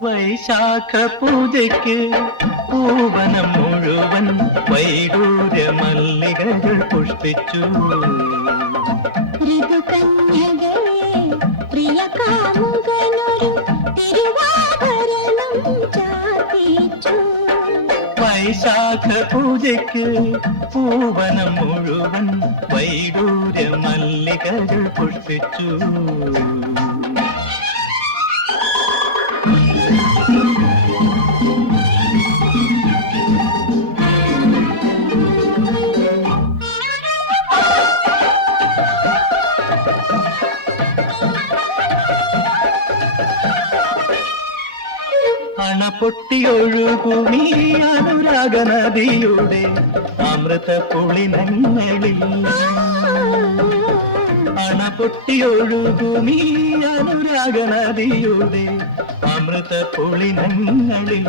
വൈശാഖ പൂജയ്ക്ക് പൂവനം മുഴുവൻ വൈഡൂര്യ മല്ലികകൾ പുഷ്പിച്ചു. ഋതുകന്യകയെ പ്രിയ കാമുകനൊരു തിരുവാഭരണം ചാർത്തിച്ചു. വൈശാഖ പൂജയ്ക്ക് പൂവനം മുഴുവൻ വൈഡൂര്യ മല്ലികകൾ പുഷ്പിച്ചു. അണപൊട്ടിയൊഴുകുമീ അനുരാഗ നദിയുടെ അമൃത പുളിനങ്ങളിൽ. അണപൊട്ടിയൊഴുകുമീ അനുരാഗ നദിയുടെ അമൃത പുളിനങ്ങളിൽ.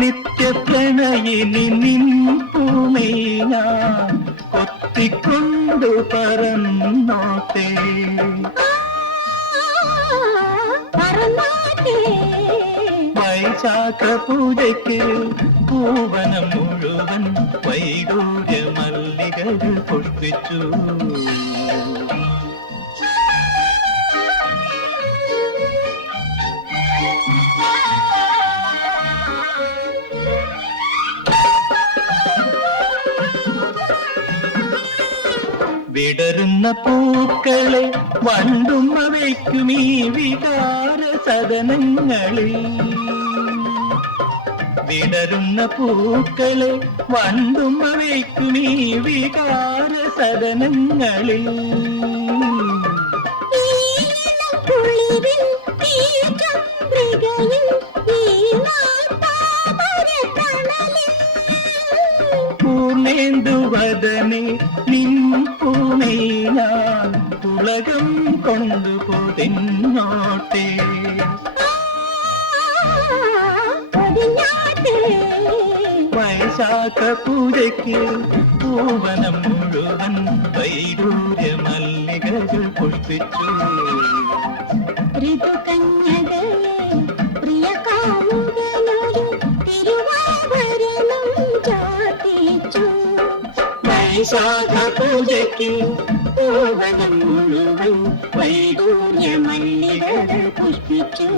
നിത്യപ്രണയിനി നിൻ പൂമേ ഞാൻ കൊത്തിക്കൊണ്ടു പറന്നോട്ടെ. വൈശാഖ പൂജയ്ക്ക് പൂവനം മുഴുവൻ വൈഡൂര്യ മല്ലികകൾ പുഷ്പിച്ചു. വിടരുന്ന പൂക്കളെ വണ്ടുമ്മ വയ്ക്കുമീ വികാര സദനങ്ങളിൽ. വിടരുന്ന പൂക്കളെ വണ്ടുമ്മ വയ്ക്കുമീ വികാര സദനങ്ങളിൽ. പൂർണേന്ദുവദനെ നിൻ പൂമേ ഞാൻ ഉലകം കൊണ്ടുപോതിന്നോട്ടെ. വൈശാഖ പൂജയ്ക്ക് പൂവനം മുഴുവൻ വൈഡൂര്യ മല്ലികകൾ പുഷ്പിച്ചു. ഋതുകന്യകയെ പ്രിയ കാമുകനൊരു തിരുവാഭരണം ചാർത്തിച്ചു. വൈശാഖ പൂജയ്ക്ക് പൂവനം മുഴുവൻ വൈഡൂര്യ മല്ലികകൾ പുഷ്പിച്ചു.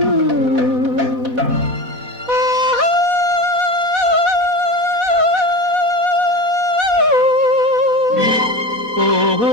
ഓഹോ